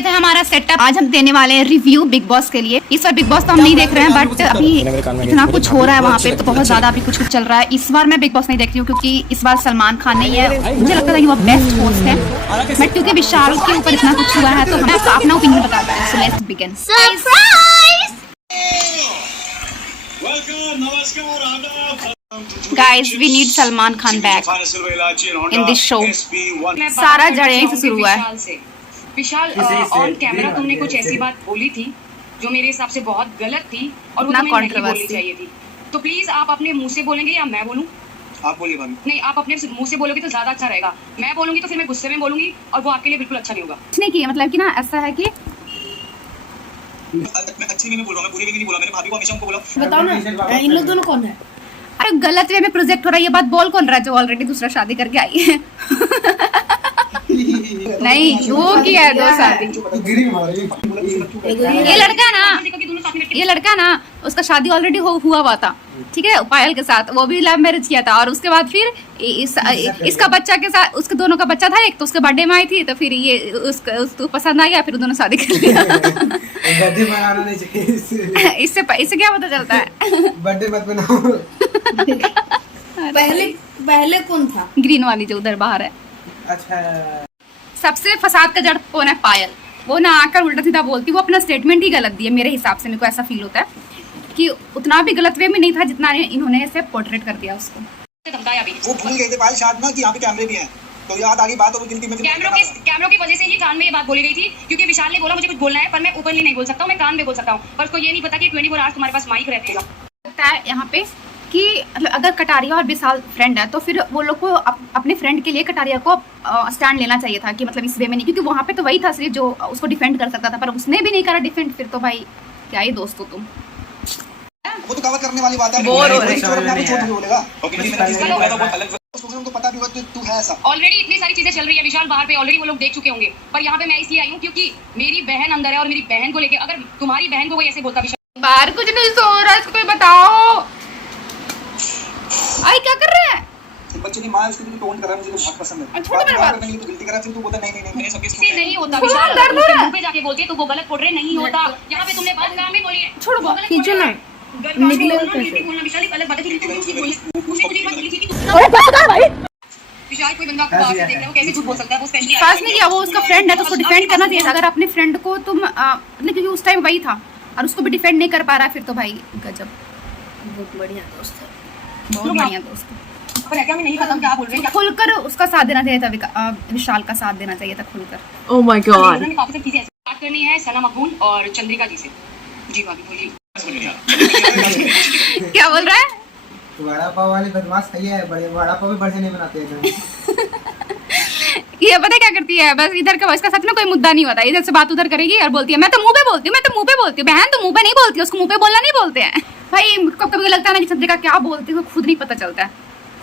ये था हमारा सेटअप। आज हम देने वाले हैं रिव्यू बिग बॉस के लिए। इस बार बिग बॉस तो हम नहीं देख रहे हैं, बट अभी इतना कुछ हो रहा है वहाँ पे, तो बहुत ज्यादा अभी कुछ चल रहा है। इस बार मैं बिग बॉस नहीं देखती हूँ क्योंकि इस बार सलमान खान नहीं है। मुझे लगता था कि वो बेस्ट होस्ट है, बट क्योंकि विशाल के ऊपर इतना कुछ हुआ है तो हमें अपना ओपिनियन बताते हैं। So let's begin. Guys, we need Salman Khan back in this show. सारा जड़ यहीं से शुरू हुआ है। विशाल ऑन कैमरा तुमने कुछ ऐसी बात बोली थी जो मेरे हिसाब से बहुत गलत थी और वो तुम्हें नहीं बोलनी चाहिए थी। तो प्लीज आप अपने मुंह से बोलेंगे या मैं बोलूं? आप बोलिए भाभी। नहीं, आप अपने मुंह से बोलोगे तो ज्यादा अच्छा रहेगा। मैं बोलूंगी तो फिर मैं गुस्से में बोलूंगी और वो आपके लिए बिल्कुल अच्छा नहीं होगा। कुछ नहीं किया, मतलब कि ना ऐसा है कि मैं अच्छी वे में बोल रहा हूं, मैं बुरी वे में नहीं बोला। मैंने भाभी को हमेशा उनको बोला। बताओ ना इन लोग दोनों कौन है? अरे गलत वे में प्रोजेक्ट हो रहा है, ये बात बोल कौन रहा है जो ऑलरेडी दूसरा शादी करके आई है? नहीं, वो किया है 2 शादी। ये लड़का ना उसका शादी ऑलरेडी हुआ था, ठीक है, पायल के साथ। वो भी लव मैरिज किया था और उसके बाद फिर इसका बच्चा के साथ, उसके दोनों का बच्चा था एक, तो उसके बर्थडे में आई थी, तो फिर ये उसको पसंद आ गया, फिर दोनों शादी कर लिया। बर्थडे मनाना नहीं चाहिए। इससे क्या पता चलता है? बर्थडे मत मनाओ। पहले कौन था? ग्रीन वाली जो उधर बाहर है। अच्छा, सबसे फसाद का जड़ कौन है? पायल। वो ना आकर उल्टा सीधा बोलती, वो अपना स्टेटमेंट ही गलत दिया मेरे हिसाब से। मेरे को ऐसा फील होता है कि उतना भी गलत वे में नहीं था जितना इन्होंने इसे पोर्ट्रेट कर दिया उसको। वो भूल गए थे पायल शायद ना कि यहाँ पे कैमरे भी हैं, तो याद आ गई बात और वो गिनती में कैमरों की वजह से ही कान में ये बात बोली गई थी, क्योंकि विशाल ने बोला मुझे कुछ बोलना है पर मैं ओपनली नहीं बोल सकता हूँ, मैं कान में बोल सकता हूँ। पर उसको ये नहीं पता कि 24 आवर्स तुम्हारे पास माइक रहते हैं। लगता है यहाँ पे कि मतलब अगर कटारिया और विशाल फ्रेंड है तो फिर वो लोग को अपने फ्रेंड के लिए कटारिया को स्टैंड लेना चाहिए था कि मतलब इस वे में नहीं, क्योंकि वहाँ पे तो वही था सिर्फ जो उसको डिफेंड कर सकता था, पर उसने भी नहीं करा डिफेंड। फिर तो भाई क्या ही दोस्त हो तुम। वो तो कवर करने वाली बात है। बोर हो रहे तो पता भी होगा कि तू है ऐसा। ऑलरेडी इतनी सारी चीजें चल रही है विशाल, बाहर पे ऑलरेडी वो लोग देख चुके होंगे, पर यहाँ पे मैं इसलिए आई हूँ क्योंकि मेरी बहन अंदर है और मेरी बहन को लेके अगर तुम्हारी बहन को कोई ऐसे बोलता विशाल बाहर कुछ नहीं सो रहा, इसको कोई बताओ। आई क्या कर रहे हैं? बच्चे की माँ उसको भी टोन कर रहा है, मुझे तो बहुत पसंद है। छोड़ मेरे बात। मैंने तो गलती करा, फिर तू बोलता नहीं नहीं नहीं मैंने सबके से नहीं होता विशाल, मुंह पे जाके बोलती है तो वो गलत पोर्ट्रेट नहीं होता। यहाँ पे तुमने बात काम में बोली है। छोड़ो खींचो ना, निकले कैसे? बोलना विशाल एक अलग बात है कि तुम उसकी बोली उसने मुझे बात बोली थी कि अरे भाई विशाल कोई बंदा आपको बाहर से देख रहा है, वो कैसे झूठ बोल सकता है? वो स्पेशली खास नहीं किया, वो उसका फ्रेंड है तो उसको डिफेंड करना चाहिए था। अगर अपने फ्रेंड को तुम मतलब क्योंकि उस टाइम वही था और उसको भी डिफेंड नहीं कर पा रहा, फिर तो भाई गजब। बहुत बढ़िया दोस्त है, बहुत बढ़िया दोस्त। पर है क्या, मैं नहीं पता क्या बोल रहे हैं। खुलकर उसका साथ देना चाहिए था, विशाल का साथ देना चाहिए था खुलकर। Oh my God. उन्होंने काफी सारी चीजें बात करनी है सना मकबूल और चंद्रिका जी से। जी भाभी बोलिए। क्या बोल रहा है? वड़ा पाव वाली बदमाश सही है, बड़े वड़ा पाव भी बढ़िया नहीं बनाते हैं। ये पता क्या करती है, बस इधर का इसका सच में कोई मुद्दा नहीं होता, इधर से बात उधर करेगी और बोलती है मैं तो मुंह पे बोलती हूँ, मैं तो मुंह पे बोलती हूँ। बहन तो मुंह पे नहीं बोलती, उसको मुंह पे बोलना नहीं बोलते हैं भाई। कब कभी लगता है ना कि चंद्रिका क्या बोलती है खुद नहीं पता चलता है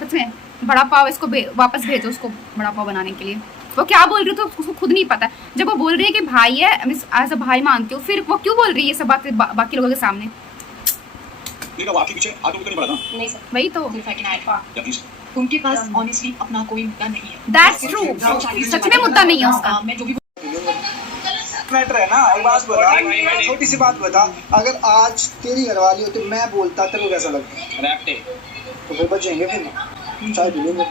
सच में। बड़ा पाव इसको वापस भेजो उसको बड़ा पाव बनाने के लिए। वो क्या बोल रही है तो उसको खुद नहीं पता। जब वो बोल रही है कि भाई है, एज अ भाई मानती हूँ, फिर वो क्यों बोल रही है ये सब बातें बाकी लोगों के सामने? नहीं सर, वही तो। उनके पास ऑनेस्टली अपना कोई मुद्दा नहीं है। दैट्स ट्रू, सच में मुद्दा नहीं है उसका। मैं जो भी मैटर है ना। एक बात बता, छोटी सी बात बता, अगर आज तेरी घरवाली होती मैं बोलता तेरे को कैसा लगता? तो फिर बचेंगे, फिर चाय पी लेंगे।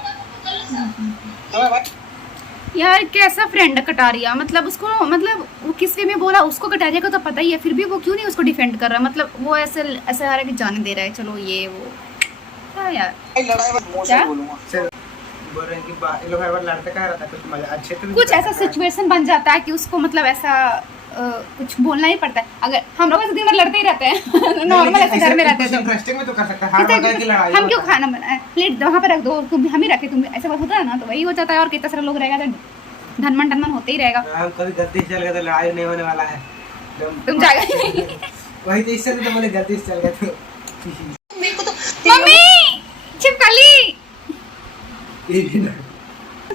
यार कैसा फ्रेंड है कटारिया, मतलब उसको मतलब वो किस वे में बोला उसको कटारिया को तो पता ही है, फिर भी वो क्यों नहीं उसको डिफेंड कर रहा? मतलब वो ऐसे ऐसे आ रहा है कि जाने दे रहा है, चलो ये वो क्या यार लड़ाई बस मुंह से बोलूंगा। बोल रहे हैं कि लोग हर बार लड़ते क्या रहता है, कुछ मजा अच्छे तो कुछ ऐसा सिचुएशन बन जाता है कि उसको मतलब ऐसा कुछ बोलना ही पड़ता है। अगर हम लोग दिन भर लड़ते ही रहते हैं नॉर्मल ऐसे घर में रहते हैं तो इंटरेस्टिंग में तो कर सकते हैं, हर बार की लड़ाई हम क्यों खाना बनाए प्लेट वहाँ पे रख दो, तुम हम ही रखे, तुम ऐसा बात होता है ना, तो वही हो जाता है। और कितना सारा लोग रहेगा तो धनमन होते ही रहेगा। हम कभी गलती से चल गए तो लड़ाई नहीं होने वाला है, तुम जाएगा ही नहीं। वही तो इससे तो मैंने गलती से चल गए तो मेरे को तो मम्मी छिपकली ये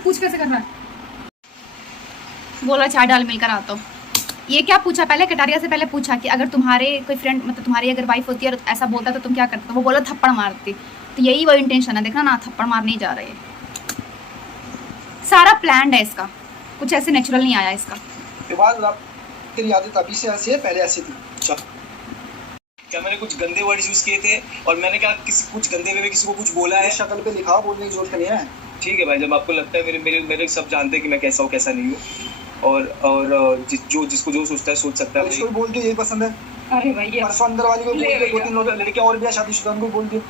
पूछ कैसे करना है? बोला चाय डाल मिलकर आता हूँ। ये क्या पूछा पहले? कटारिया से पहले पूछा कि अगर तुम्हारे कोई फ्रेंड मतलब तुम्हारी अगर वाइफ होती है और ऐसा बोलता तो तुम क्या करते? तो वो बोला थप्पड़ मारती। तो यही वो इंटेंशन है, देखना ना, थप्पड़ मारने ही जा रहे हैं। सारा प्लान्ड है इसका, कुछ ऐसे नेचुरल नहीं आया इसका। तेरी आदत अभी से ऐसी है, पहले ऐसी थी। अच्छा, क्या मैंने कुछ गंदे वर्ड यूज किए थे और मैंने क्या किसी कुछ गंदे वे में किसी को कुछ बोला है? शक्ल पे लिखा, बोलने की जरूरत नहीं है। ठीक है भाई, जब आपको लगता है, मेरे मेरे मेरे सब जानते हैं कि मैं कैसा हूँ कैसा नहीं हूँ, और जिसको जो सोचता है सोच सकता है। इसको भी बोल दियो यही पसंद है। अरे भैया परसों अंदर वाली को बोल दियो, 2-3 लड़कियां और भी है शादीशुदा, उनको बोल दियो।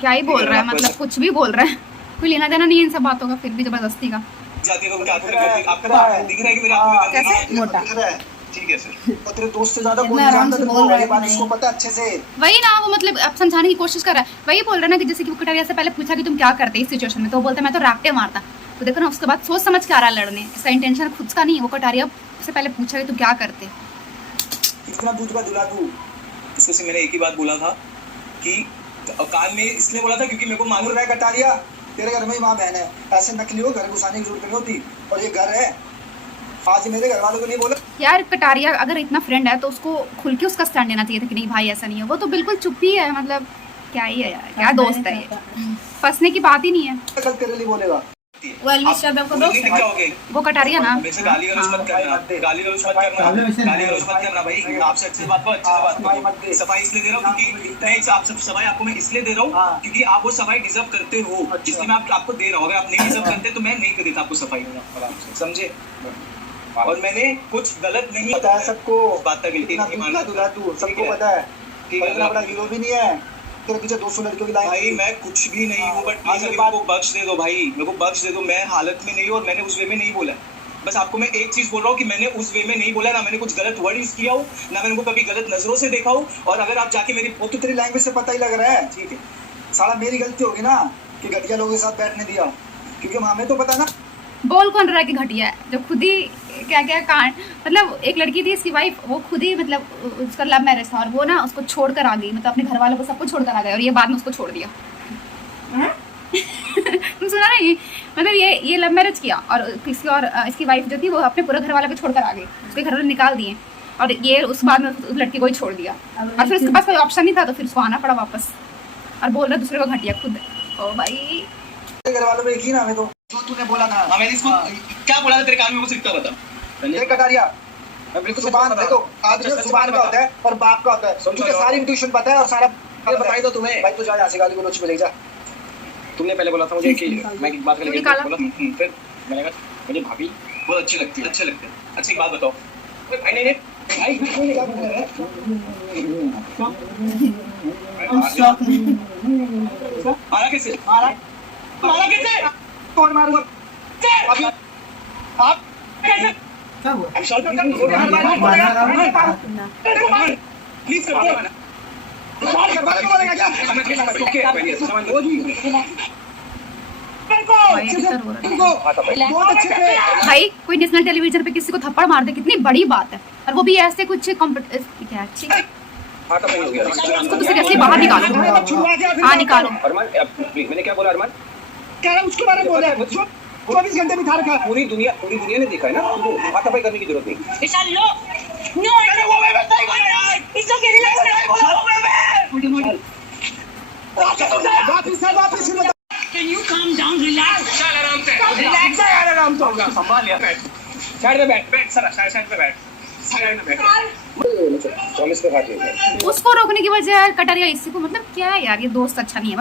क्या ही बोल रहा है, मतलब कुछ भी बोल रहा है, कोई लेना देना नहीं है इन सब बातों का, फिर भी जबरदस्ती का। जाती है तो उनके आंखों में आपको दिख रहा है कि मेरे आंखों में कैसे? गंदगी है? मोटा दिख रहा है। ठीक है सर। और तेरे दोस्त से ज्यादा इतना बोलने आराम जानता से है, बोल तेरे को रहा है ये बात कि इसको नहीं। पता है अच्छे से। वही ना, वो मतलब अब समझाने की कोशिश कर रहा है। वही बोल रहा है ना कि जैसे कि वो कटारिया से पहले पूछा कि तुम क्या करते इस सिचुएशन में, तो वो बोलता मैं तो रैप्टे मारता। तो देखो ना, उसके बाद सोच समझ के आ रहा है लड़ने, इसका इंटेंशन खुद का नहीं है। वो कटारिया से पहले पूछा कि तुम क्या करते। इतना दूध का दुला तू। उसको से मैंने एक ही बात बोला था कि कान में इसलिए बोला था क्योंकि मेरे को मालूम मालूम रहा है कटारिया, तेरे घर में ही माँ बहन है, ऐसे नकली हो घर घुसाने की जरूरत नहीं होती। और ये घर है, आज मेरे घर वालों को नहीं बोला। यार कटारिया अगर इतना फ्रेंड है तो उसको खुल के उसका स्टैंड लेना चाहिए था कि नहीं भाई ऐसा नहीं है। वो तो बिल्कुल चुप ही है, मतलब क्या ही है यार, क्या दोस्त है ये, फंसने की बात ही नहीं है। कल तेरे लिए बोलेगा। वो एल्विस यादव का दोस्त है। क्या हो गए? वो कटारिया ना, वैसे गाली गलौज मत करना, गाली गलौज मत करना, गाली गलौज मत करना भाई। आपसे अच्छे से बात करो, अच्छे से बात करो। सफाई इसलिए दे रहा हूँ क्योंकि नहीं, आप सब सफाई आपको मैं इसलिए दे रहा हूँ क्योंकि आप वो सफाई डिजर्व करते हो, जिसलिए मैं आपको दे रहा हूँ। अगर आप नहीं डिजर्व करते तो मैं नहीं कर देता आपको सफाई, समझे? और मैंने कुछ गलत नहीं पता है सबको, बात का गिल्टी इतना नहीं दूध का मानना दुला तू, सबको पता है। ठीक है, इतना बड़ा हीरो भी नहीं है, तेरे पीछे 200 लड़कियों की लाइन। भाई मैं कुछ भी नहीं हूँ, बट प्लीज अभी मेरे को बख्श दे दो भाई, मेरे को बख्श दे दो। मैं हालत में नहीं हूँ और मैंने उस वे में नहीं बोला। बस आपको मैं एक चीज बोल रहा हूँ कि मैंने उस वे में नहीं बोला, ना मैंने कुछ गलत वर्ड यूज किया हो, ना मैंने उनको कभी गलत नजरों से देखा हो। और अगर आप जाके मेरी वो तो तेरी लैंग्वेज से पता ही लग रहा है। ठीक है, साला मेरी गलती होगी ना कि घटिया लोगों के साथ बैठने दिया, क्योंकि हमें तो पता ना। बोल कौन रहा है कि घटिया है, जो खुद ही क्या क्या कांड, मतलब एक लड़की थी इसकी वाइफ, वो खुद ही मतलब उसका लव मैरिज था और वो ना उसको छोड़कर आ गई, मतलब अपने घर वालों को सबको छोड़कर आ गए और ये बाद में उसको छोड़ दिया। तुम सुना नहीं, मतलब ये लव मैरिज किया और किसी और इसकी वाइफ जो थी वो अपने पूरे घर वालों को छोड़कर आ गई, उसके घर वाले निकाल दिए और ये उस बाद में उस लड़की को ही छोड़ दिया। और फिर उसके पास कोई ऑप्शन नहीं था तो फिर उसको आना पड़ा वापस और बोल रहा दूसरे को घटिया खुद। ओ भाई, घर वालों में यकीन है हमें तो, जो तूने बोला था। मैंने इसको क्या बोला था तेरे कान में, मुझे इतना बता। ये कटारिया जुबान देखो, आदमी जुबान का होता है और बाप का होता है। तुझे सारी इंट्यूशन पता है और सारा बताई दो तुम्हें। भाई तू जा यहाँ से, गाली गलौज में ले जा। तुमने पहले बोला था मुझे कि मैं एक बात क्यों निकाला? बोला, फिर मैंने कहा मुझे भाभी बहुत अच्छी लगती है, अच्छे लगते हैं। अच्छी बात बताओ भाई। नहीं भाई क्या बोल रहा है? मारा कैसे? मारा कैसे? कौन मारूंगा? अभी आप कैसे? क्या हुआ? प्लीज कर दो। भाई कोई नेशनल टेलीविजन पे किसी को थप्पड़ मार दे कितनी बड़ी बात है, और वो भी ऐसे कुछ क्या अच्छी उसको तो सीरियसली बाहर निकालो। हाँ निकालो। अरमान प्लीज, मैंने क्या बोला? अरमान क्या है उसके बारे में बोल रहा है? 24 घंटे बिठा रखा है। पूरी दुनिया ने देखा है ना, तुमको हाथापाई करने की जरूरत नहीं। विशाल नो नो अरे वो मैं बताई गई it's okay relax can you calm down relax चल आराम से रिलैक्स यार आराम से होगा संभाल लिया। बैठ साइड में बैठ सर, साइड पे बैठ, साइड में बैठ। 24 पे खाती है उसको रोकने की वजह कटारिया इसी को, मतलब क्या है यार, ये दोस्त अच्छा नहीं है।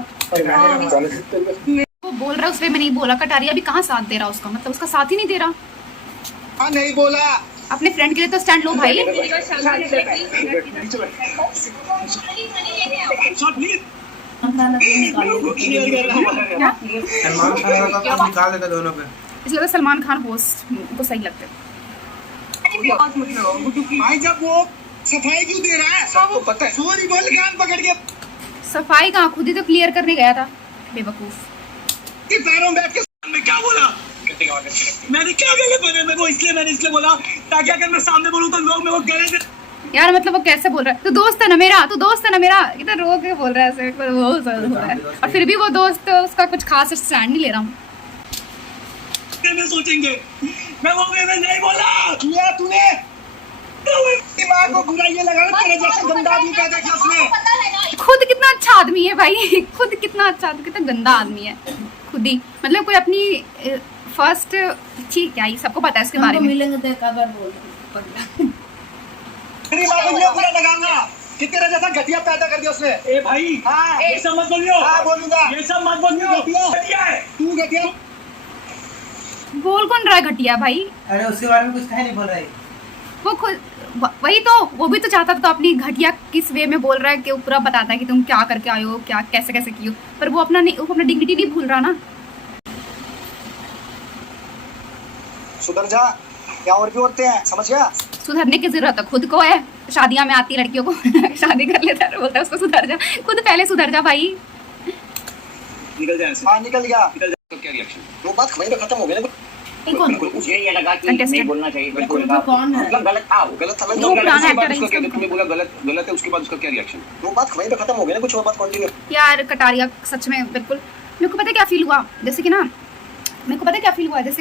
वो बोल रहा है उस वे में नहीं बोला, कटारिया भी कहाँ साथ दे रहा उसका, मतलब उसका साथ ही नहीं दे रहा। हाँ नहीं बोला, अपने फ्रेंड के लिए तो स्टैंड लो भाई। क्या? निकाल देगा दोनों पे। इसलिए तो सलमान खान होस्ट को सही लगते हैं। भाई जब वो सफाई क्यों दे रहा है? सबको पता है। सॉरी बोल कान पकड़ के। सफाई कहाँ, खुद ही तो क्लियर करने गया था बेवकूफ। पैरों में बैठ के मैं क्या बोला? मैंने क्या गलत बोला? मैंने इसलिए बोला ताकि अगर मैं सामने बोलूं तो लोग मेरे को गलत। यार मतलब वो कैसे बोल रहा है, तू दोस्त है ना मेरा, तू दोस्त है ना मेरा, इतना रो के बोल रहा है ऐसे, वो हो रहा है और फिर भी वो दोस्त उसका कुछ खास स्टैंड नहीं ले रहा हूँ। में सोचेंगे मैं वो में नहीं बोला किया तूने, दिमाग को बुरा ये लगा तेरे जैसा गंदा आदमी पैदा किया उसने। खुद कितना अच्छा आदमी है भाई, खुद कितना अच्छा आदमी, कितना गंदा आदमी है खुद ही, मतलब कोई अपनी फर्स्ट ठीक क्या ही सबको पता है इसके बारे में। मिलेंगे तो एक बार बोल तेरी बात ये पूरा लगाऊंगा कि तेरा जैसा घटिया पैदा कर दिया उसने। ए भाई हाँ ये सब मत बोलियो। हाँ बोलूंगा। ये सब मत बोलियो। घटिया है तू घटिया। बोल कौन रहा है घटिया भाई? अरे उसके बारे में कुछ कह नहीं बोल रहा है वो खुद वही तो, वो भी तो चाहता था, तो अपनी घटिया किस वे में बोल रहा है कि वो पूरा बताता है कि तुम क्या करके आए हो, क्या कैसे कैसे की हो, पर वो अपना डिग्निटी नहीं भूल रहा ना। सुधर जा, क्या और भी होते हैं, समझ गया? सुधरने की जरूरत है खुद को है। शादियां में आती लड़कियों को शादी कर लेता है, बोलता है उसको सुधर जा, खुद पहले सुधर जा भाई। निकल जा ऐसे। हाँ निकल गया। निकल जा। तो क्या रिएक्शन? वो बात वहीं पे खत्म हो गई ना। मुझे ये लगा कि नहीं बोलना चाहिए, बिल्कुल कौन है? मतलब गलत था वो। गलत था वो पुराना एक्टर है, तुमने बोला गलत है, उसके बाद उसका क्या रिएक्शन? वो बात वहीं पे खत्म हो गई ना, कुछ और बात कंटिन्यू। यार कटारिया सच में बिल्कुल, मेरे को पता है क्या फील हुआ, जैसे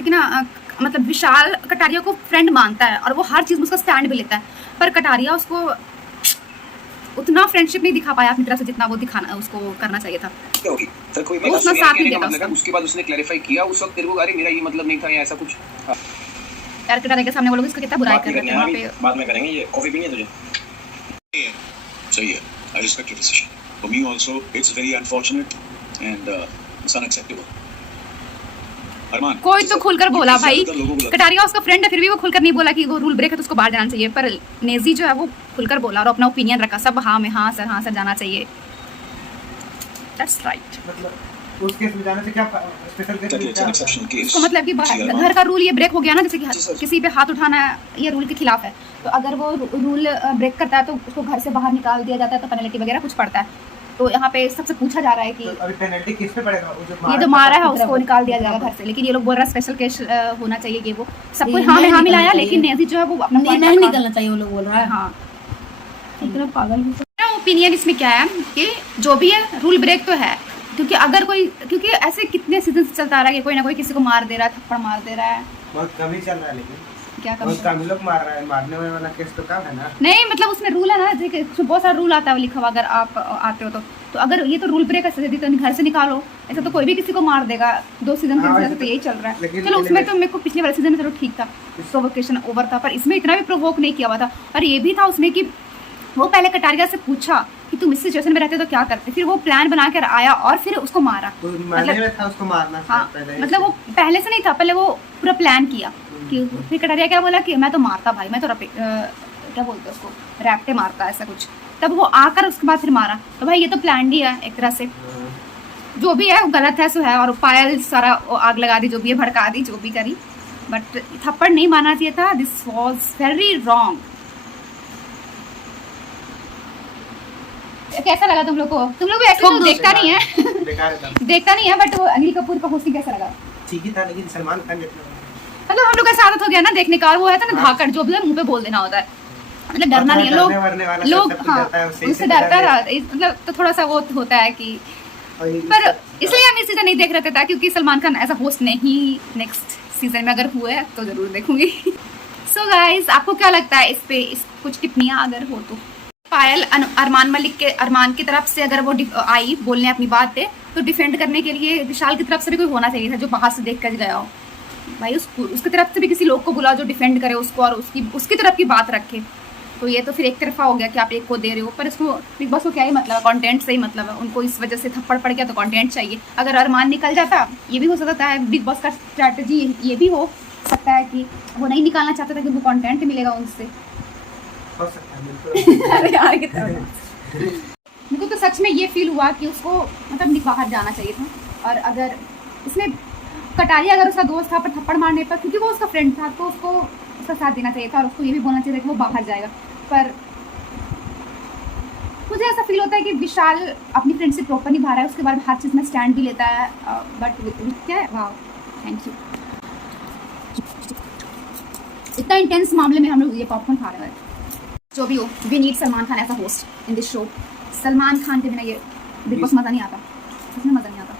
कि ना मतलब विशाल कटारिया को फ्रेंड मानता है और वो हर चीज़ में उसका स्टैंड भी लेता है, पर कटारिया उसको उतना फ्रेंडशिप नहीं दिखा पाया अपनी तरफ से जितना वो दिखाना उसको करना चाहिए था। क्या होगी? सर कोई वो उसने साथ नहीं दिया था उसका। उसके बाद उसने क्लैरिफाई किया उस वक्त तेरे को, अरे मेरा ये मतलब नहीं था या ऐसा कुछ। यार कटारिया के सामने वो लोग इसका कितना बुराई कर रहे थे वहाँ पे। बाद में करेंगे। ये कॉफी पीनी है तुझे? सही है, I respect your decision. For me also, it's very unfortunate and it's unacceptable. अरमान, कोई तो खुलकर बोला भाई, ज्यादातर लोगों को लगता कटारिया उसका फ्रेंड है फिर भी वो खुलकर नहीं बोला कि वो रूल ब्रेक है तो उसको बाहर जाना चाहिए, पर नेजी जो है वो खुलकर बोला और अपना ओपिनियन रखा, सब हाँ में हाँ सर जाना चाहिए। That's right. मतलब उस केस में जाने से क्या स्पेशल केस है कि में it's an क्या exceptional case. उसको मतलब कि घर का रूल ये ब्रेक हो गया ना, जैसे कि किसी पे हाथ उठाना ये रूल के खिलाफ है, तो अगर वो रूल ब्रेक करता है तो उसको घर से बाहर निकाल दिया जाता है, तो पेनल्टी वगैरह कुछ पड़ता है। तो यहाँ पे सबसे पूछा जा रहा है कि तो अभी पेनल्टी किस पे पड़ेगा? ये जो मारा है उसको निकाल दिया जाएगा घर से, लेकिन ये लोग बोल रहा है स्पेशल केस होना चाहिए, ये वो सब कुछ हाँ में हाँ मिलाया, लेकिन नेजी जो है वो अपना नहीं निकलना चाहिए, वो लोग बोल रहा है। हाँ इतना पागल भी। मेरा ओपिनियन इसमें क्या है कि जो भी है रूल ब्रेक तो है, क्योंकि ऐसे कितने सीजन से चलता आ रहा है कि कोई ना कोई किसी को मार दे रहा है, थप्पड़ मार दे रहा है। बहुत कम ही चल रहा है, लेकिन क्या कर बहुत कम ही लोग मार रहा है, मारने वाला केस तो कम है ना। नहीं मतलब उसमें रूल है ना, देखिए उसमें बहुत सारा रूल आता है लिखा हुआ, अगर आप आते हो तो अगर ये तो रूल ब्रेक है तो घर से निकालो, ऐसा तो कोई भी किसी को मार देगा। 2 सीजन से तो यही चल रहा है। लेकिन चलो उसमें तो मेरे को पिछले वाले सीजन में चलो ठीक था, प्रोवोकेशन ओवर था, पर इसमें इतना भी प्रोवोक नहीं किया हुआ था। और ये भी था उसमें कि वो पहले कटारिया से पूछा कि तुम इस सिचुएशन में रहते तो क्या करते, फिर वो प्लान बना कर आया और फिर उसको मारा। तो मारने में था उसको मारना हाँ पहले, मतलब वो पहले से नहीं था, पहले वो पूरा प्लान किया कि फिर कटारिया क्या बोला कि मैं तो मारता भाई, मैं तो क्या बोलते उसको रैप्टे मारता ऐसा कुछ, तब वो आकर उसके बाद फिर मारा। तो भाई ये तो प्लान ही है एक तरह से, जो भी है वो गलत है सो है। और पायल सारा आग लगा दी, जो भी है भड़का दी, जो भी करी, बट थप्पड़ नहीं मारना चाहिए था। This was very wrong. कैसा लगा तुम लोग को? तुम लोग भी ऐसे तो देखता नहीं है बेकार था। देखता नहीं है, बट वो अनिल कपूर का होस्टिंग कैसा लगा? ठीक ही था, लेकिन सलमान खान जितना मतलब हम लोग का आदत हो गया ना देखने का, और वो है ना धाकड़, जो भी है मुंह पे बोल देना होता है, मतलब डरना नहीं है लोग हाँ उससे डरता रहा, मतलब तो थोड़ा सा वो होता है कि, पर इसलिए हम इस सीजन नहीं देख रहे थे क्योंकि Salman Khan as a host नहीं, नेक्स्ट सीजन में अगर हुए तो जरूर देखूंगी। सो गाइस आपको क्या लगता है इस पे, कुछ टिप्पणियां अगर हो तो? पायल अरमान की तरफ से अगर वो आई बोलने अपनी बात पे, तो डिफेंड करने के लिए विशाल की तरफ से भी कोई होना चाहिए था जो बाहर से देख कर गया हो। भाई उसकी तरफ से भी किसी लोग को बुलाओ जो डिफेंड करे उसको और उसकी तरफ की बात रखे। तो ये तो फिर एक तरफा हो गया कि आप एक को दे रहे हो, पर इसको बिग बॉस को क्या ही मतलब है, कंटेंट से ही मतलब है। उनको इस वजह से थप्पड़ पड़ गया तो कंटेंट चाहिए। अगर अरमान निकल जाता, ये भी हो सकता है, बिग बॉस का स्ट्रैटेजी ये भी हो सकता है कि वो नहीं निकालना चाहता था कि वो कंटेंट मिलेगा उनसे। हो सकता है बिल्कुल। अरे यार कितना मेरे को तो सच में ये फील हुआ कि उसको मतलब बाहर जाना चाहिए था। और अगर इसमें कटारिया अगर उसका दोस्त था पर थप्पड़ मारने पर, क्योंकि वो उसका फ्रेंड था, तो उसको उसका साथ देना चाहिए था और उसको ये भी बोलना चाहिए था कि वो बाहर जाएगा। पर मुझे ऐसा फील होता है कि विशाल अपनी फ्रेंडशिप प्रॉपर निभा रहा है, उसके बाद हर चीज़ में स्टैंड भी लेता है, बट क्या है, वाह थैंक यू। इतना इंटेंस मामले में हम लोग ये पॉपकॉर्न खा रहे हैं। जो भी हो, we need Salman Khan as a host in this show. Salman Khan के बिना ये बिग बॉस मज़ा नहीं आता, इसमें मज़ा नहीं आता।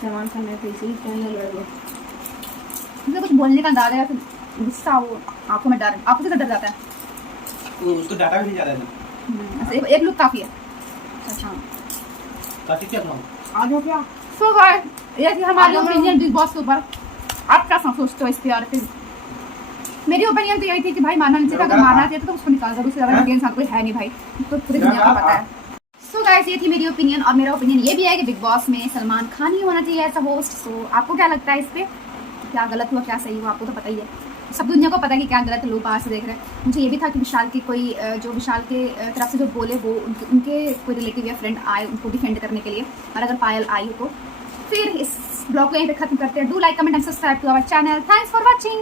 सलमान खान ने फिर से क्या लड़ लो, मुझे कुछ बोलने का अंदाजा है, फिर गुस्सा वो आंखों में डर, आंखों से डर जाता है। उसको डाटा भी नहीं ज्यादा था, एक लुक काफ़ी है। अच्छा काफी क्या था आगे क्या? सो गाइस ये थी हमारी ओपिनियन बिग बॉस के ऊपर। आप क्या सोचते हो इस पे? और फिर मेरी ओपिनियन तो यही थी कि भाई मारना नहीं चाहिए, अगर मारना चाहिए तो उसको निकाल दो, उससे ज़्यादा इंडियन इंसान कोई है नहीं भाई, तो पूरी दुनिया को पता है। सो गाइस ये थी मेरी ओपिनियन, और मेरा ओपिनियन ये भी है कि बिग बॉस में सलमान खान ही होना चाहिए ऐसा होस्ट। सो आपको क्या लगता है इस पर, क्या गलत हुआ क्या सही हुआ, आपको तो पता ही है, सब दुनिया को पता है कि क्या गलत लोग बाहर से देख रहे हैं। मुझे ये भी था कि विशाल की कोई जो विशाल के तरफ से जो बोले वो उनके कोई रिलेटिव या फ्रेंड आए उनको डिफेंड करने के लिए, और अगर पायल आई हो तो फिर इस ब्लॉग को यहीं पे खत्म करते हैं। Do like comment and subscribe to our channel. Thanks for watching.